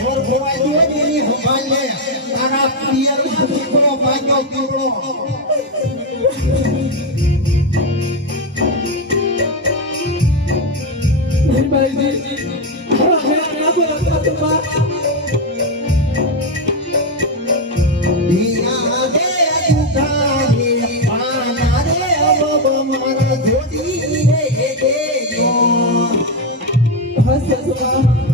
ওর ঘুমাইলেও তিনি Thank you.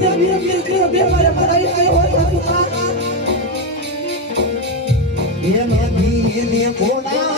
Yeah, man, he's in the corner.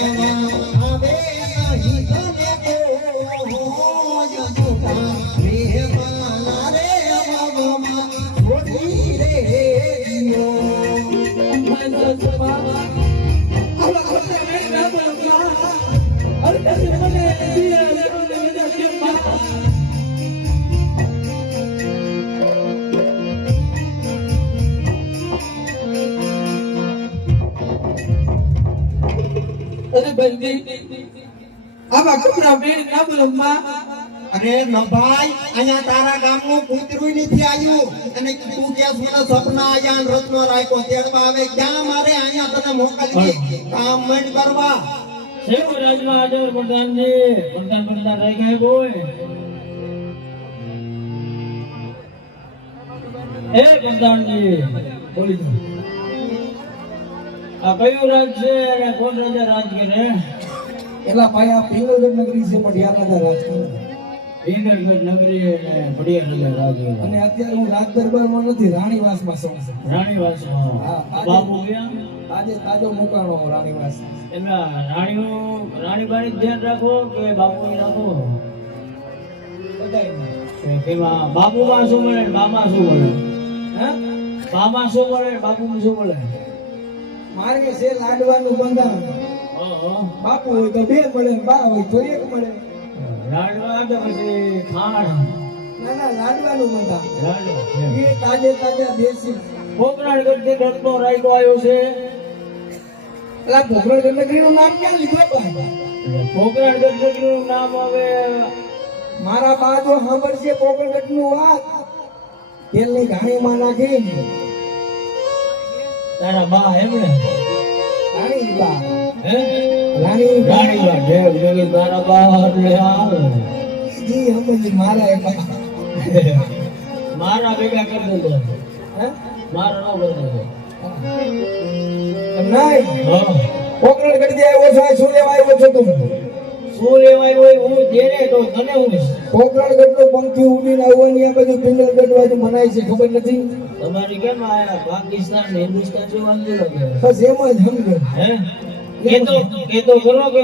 આવા કપડા પ્રવીણ ના બોલમ્મા. અરે નભાઈ અહીંયા તારા ગામનું કૂતરું નથી આવ્યું. અને તું કે મને સપના આયા રત્નો રાખ્યો? તેડવા આવે ક્યાં મારે? અહીંયા તને મોકલી કામ મંડ કરવા. શેવ રાજમાં આદર પ્રધાનજી પ્રધાન પ્રધાન રહી ગયા બોય એ પ્રધાનજી બોલી દો. આ કયો રાજ છે અને કોણ રાજા રાજ કરે? એલા ભાઈ આ નગરી છે નગરી અને બડિયા રાજા રાજ કરે. અને અત્યારે હું રાજ દરબારમાં નથી રાણીવાસમાં છું રાણીવાસમાં. બાપુ આજે તાજો મુકાણો રાણીવાસ. રાણીઓ ધ્યાન રાખો કે બાપુ રાખો? બધાય બાપુમાં શું મળે બામા શું મળે? હે? બામા શું મળે બાપુમાં શું મળે? મારે છે લાડવાનું બંધારણ બાપુ હોય તો બે મળે બા હોય તો એક મળે. લાડવા તો પછી ખાણ. ના ના લાડવાનું બંધારણ એ તાજે તાજા દેશી. ભોગરાણ ગઢથી રત્નો રાયકો આવ્યો છે. એલા ભોગરાણ નગરીનું નામ ક્યાં લીધું ભાઈ ભોગરાણ ગઢ નામ હવે મારા બા જો સાંભળશે પોકળગઢનું વાત તેલની ઘાણીમાં નાખી તારા બા એમ ને? રાણી બા. હે? રાણી રાણી બા ઢેર જોગી તારા બા એટલે આવે. જી સમજી મારા બા. મારા ભેગા કરી દેજો. હે? મારો નો કરી દેજો. નહીં. હા. પોકળગઢ જે આવ્યો છો શું લેવા તું શું લેવાય હોય હું જેને તો તને હું પંખી ઉડીને આવવાની આ બધું મનાય છે ખબર નથી? તમારી કેમ આ પાકિસ્તાન ને હિન્દુસ્તાન વાંધો બસ એમ જ સમજો હે? કેતો કરો કે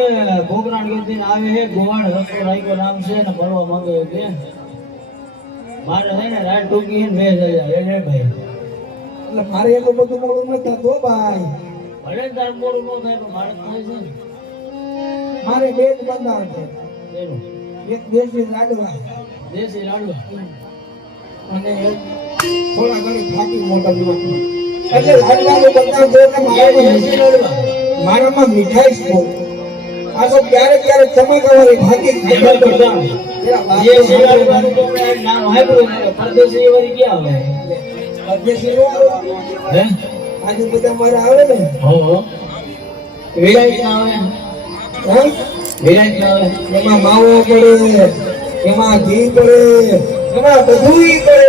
કોકરાણ ગઢથી આવે હે ગોવાળ રસ્તો રાખ્યો નામ છે ને ફરવા માંગે છે મારે છે ને રાત ટૂંકી છે ને બે હજાર. એને ભાઈ. એટલે મારે એટલું બધું મોડું નથી થતું ભાઈ. ભલે તાર મોડું ન થાય પણ મારે થાય છે ને. મારે બે જ બંધારણ છે. એક દેશી લાડવા. દેશી લાડવા. અને થોડા ઘણી ફાકી મોટા એટલે લાડવાનું બંધારણ છે એટલે મારામાં દેશી લાડવા. મારામાં મીઠાઈ છે. આ તો ક્યારેક ક્યારેક ચમકાવાની ફાકી દેશી લાડવાનું તો નામ સાંભળ્યું છે. પરદેશી વળી ક્યાં આવે? પરદેશી હે? આજે બધા મારા આવે ને. હો હો વિલાયત આવે. ના એમાં માવો પડે એમાં ઘી પડે એમાં બધું પડે.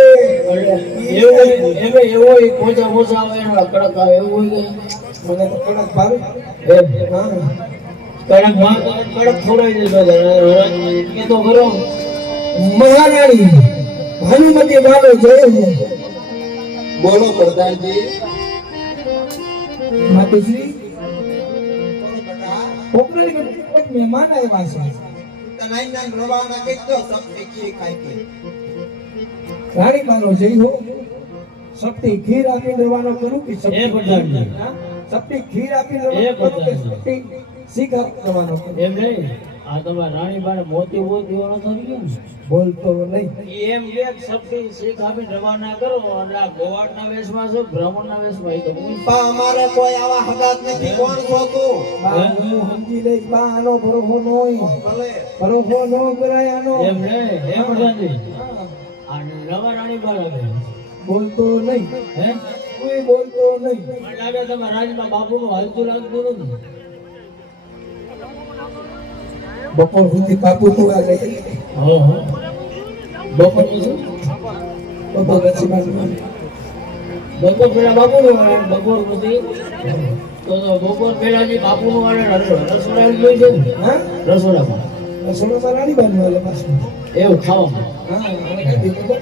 એવું એમે એવો પોચા પોચા આવે એનો કડક આવે એવું મને તો કડક ભાવે. કે એમ. હા. કડકમાં કડક ખવડાવી દેજો એ તો કરો મહારાણી ભાનુમતી બાનો જય બોલો પ્રધાનજી. માતુશ્રી પોકરણી એક મહેમાન આવ્યા છે? તનાઈ ના રવાના કઈ તો સબ શીખી ખાઈ કે રાણી બાનો જય હો. સપટી ખીર આપી દેવાનો કરું કે સપટી ખીર આપી એ રવાનો કરું કે સપટી શીખ એમ નહીં? આ તમારા રાણી મોતી મોતી વાળો થઈ ગયો ને. બોલતો નહીં. એમ કે સબથી શીખ આપી રવાના કરો અને આ ગોવાળના વેશમાં છો બ્રાહ્મણના વેશમાં એ તો હું અમારે કોઈ આવા હગાત નથી. કોણ છો તું? હું? સમજી લઈશ. બા આનો ભરોસો ન હોય ભલે. ભરોસો ન કરાય આનો. એમ ને? એમ હા. આ નવા રાણી લાગે. બોલતો નહીં. હે? કોઈ બોલતો નહીં. લાગે તમારા રાજમાં બાપુનું હાલતું લાગતું નથી. બપોર સુધી બાપુ નું આ લઈ બપોર બપોર પછી બાપુ બપોર પેલા વાળે ને બપોર પછી? તો તો બપોર પેલા જે રસોડા. રસોડા જોઈ છે ને? રસોડામાં. રસોડામાં નાની બાજુ પાછું. એવું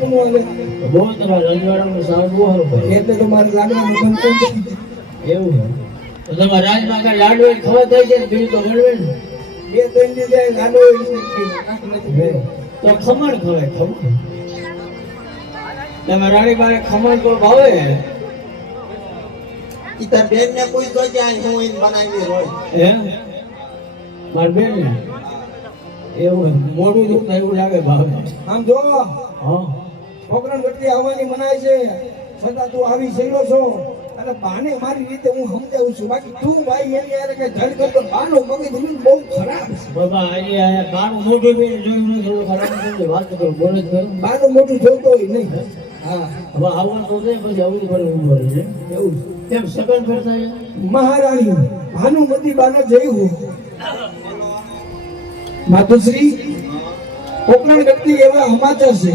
બાપુ આલે બહુ તમારા રજવાડાનું સારું બહુ સારું એટલે તો મારે લાગવાનું. એવું. તો તમારા રાજમાં લાડુ ખબર જાય ને બીજું તો ગણવે ને. બે ત્રણ દી જાય ભેગું. તો ખમણ ખવાય ખમણ. તમે રાણી બારે ખમણ તો ભાવે. ઈ તાર બેન ને કોઈ તો જાય હું એને બનાવી હોય હે? માર બેન ને એવું મોઢું દુખતા એવું લાગે ભાવે. આમ જો હા. છોકરાને ગટલી આવવાની મનાય છે. છતાં તું આવી સહેલો છો. અને બાને મારી રીતે હું સમજાવું છું. બાકી તું ભાઈ એની યાર કે જડ કરતો બાનો મગજ બહુ ખરાબ છે. બાબા અહીંયા કાનું મોઢું બી જોયું નહીં થોડું ખરાબ છે વાત કરો બોલે જ બાનું મોઢું જોતો હોય નહીં. હા. હવે આવવાનું તો દે પછી આવું જ ફરી ઊભો છે. એવું. છે. સગન ફેરતા મહારાણી ભાનુમતી બાના જયું માતુશ્રી કોકરણ વ્યક્તિ એવા સમાચાર છે.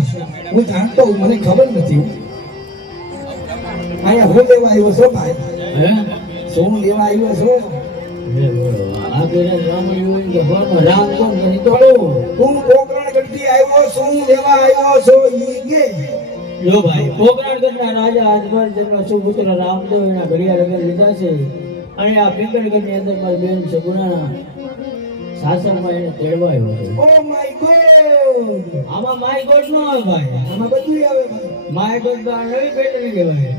હું જાણતો હું મને ખબર નથી અહીંયા હું લેવા આવ્યો છો ભાઈ? શું લેવા આવ્યો છો? લે બોલો. આ પેલા રામ હોય ને તો ઘરમાં રામ કોણ છે? તો તું કોકણ ગઢથી આવ્યો શું લેવા આવ્યો છો ઈ કે. જો ભાઈ પોકરાણ રાજા અજમલ સુપુત્ર રામદેવ એના ઘડિયાળ લગન લીધા છે. અને આ પિંગળગઢની અંદર મારી બેન સગુણા સાસરમાં એને તેડવા આવ્યો ઓ માય ગોડ! આમાં માય ગોડ નો આવે ભાઈ. આમાં બધું આવે માય ગોડ આ નવી કહેવાય.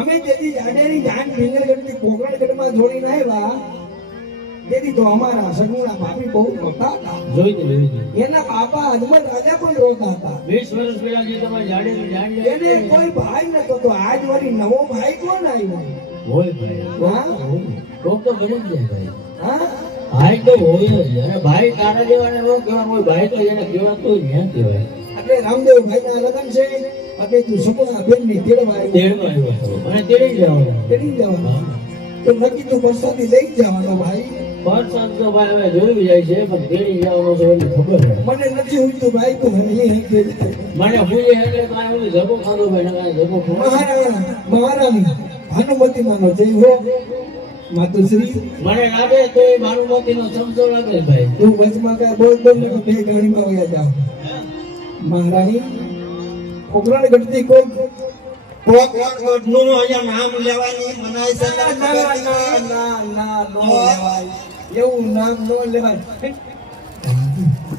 અમે જેથી જાડેરી જાન ફિંગરગઢથી કોકરણગઢમાં જોડીને આવ્યા તેથી તો અમારા સગુણા ભાભી બહુ રોતા હતા. જોઈ એના બાપા અજમલ રાજા પણ રોતા હતા. વીસ વર્ષ પહેલા જે તમે જાડેરી જાન એને કોઈ ભાઈ નતો તો આજ વળી નવો ભાઈ કોણ આવ્યો? હોય ભાઈ. હા? રોક તો બની ગયો ભાઈ. હા? ભાઈ તો હોય જ. અને ભાઈ તારા જેવાને ન કહેવાનું હોય ભાઈ તો એને કહેવાતું હોય ને કહેવાય. એટલે રામદેવ ભાઈના લગ્ન છે. એટલે તું સગુણા બેનની તેડવા આવ્યો. અને તેડી જવાનો તેડી જવાનો તો નક્કી તું વરસાદી લઈ જવાનો ભાઈ. વરસાદ તો ભાઈ હવે જોયું જાય છે પણ તેડી જવાનો છે એને ખબર મને નથી ઉઠતું ભાઈ તું મને એ મને પૂછે એટલે કાંઈ ઓલું જબો ખાધો ભાઈ ને જબો ખાધો. મહારાણી ભાનુમતી માનો જય હો. માતુશ્રી. મને લાગે તો એ ભાનુમતી નો સમજો લાગે ભાઈ. તું વચમાં કાંઈ બોલ બોલ બે ગાડીમાં વયા જાવ મહારાણી કોકરણ ઘટતી કોઈ કોકણનું અહીંયા નામ લેવાની મનાય છે ના ના ના ના ના નો લેવાય. એવું નામ નો લેવાય.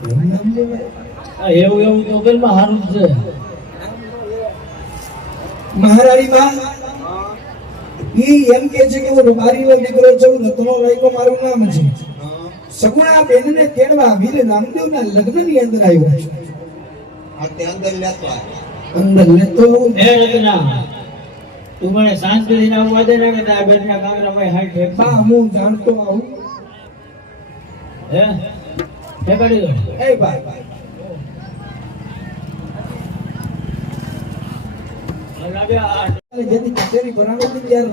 એવું નામ લેવાય આ એવું એવું સારું છે. મહારાણી માં ઈ એમ કે છે કે હું રૂપારીનો દીકરો છું રત્નો રાયકો મારું નામ છે. સગુણા બેનને તેડવા વીર રામદેવના લગ્નની અંદર આવ્યો છે. આ તે અંદર લેતો આય. અંદર લેતો એ રચના તું મને શાંતિથી ના વાદે ના કે તારા બેટના કાંગરા ભાઈ હાથ ઠેપા હું જાણતો આવું. હે? ઠેકાડી દો એ ભાઈ ભાઈ. લાગે આ જેથી કચેરી ભરાણી ત્યારે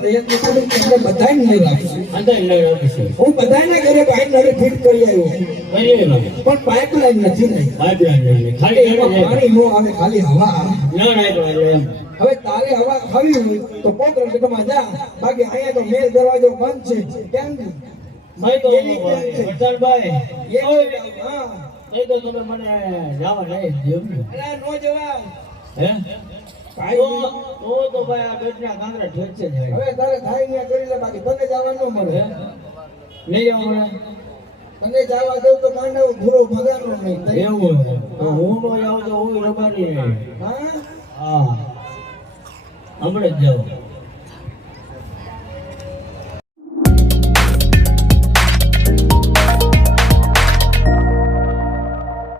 લઈ હું બધાયના ઘરે ભાઈ નરે ફિટ કરી આવ્યો કઈ ભાઈ પણ નથી નહીં. પાણી નો આવે ખાલી હવા હવે તારે હવા ખાવી હોય તો પોકરણ ગઢમાં જા બાકી અહીંયા તો મેલ દરવાજો બંધ છે. કેમ? ભાઈ તો તમે મને જવા નહીં ને હે? તો તો ભાઈ આ બેટના કાંગરા ઠેક છે હવે તારે થાય ત્યાં કરી લે બાકી તને જવા ન મળે? નહીં જાવ તને જવા દઉં તો માંડવ ભૂરો ભગાનો નહીં. એવું તો હું નો જાઉં તો હું રબારી હા? હા. હમણાં જ જાઉં.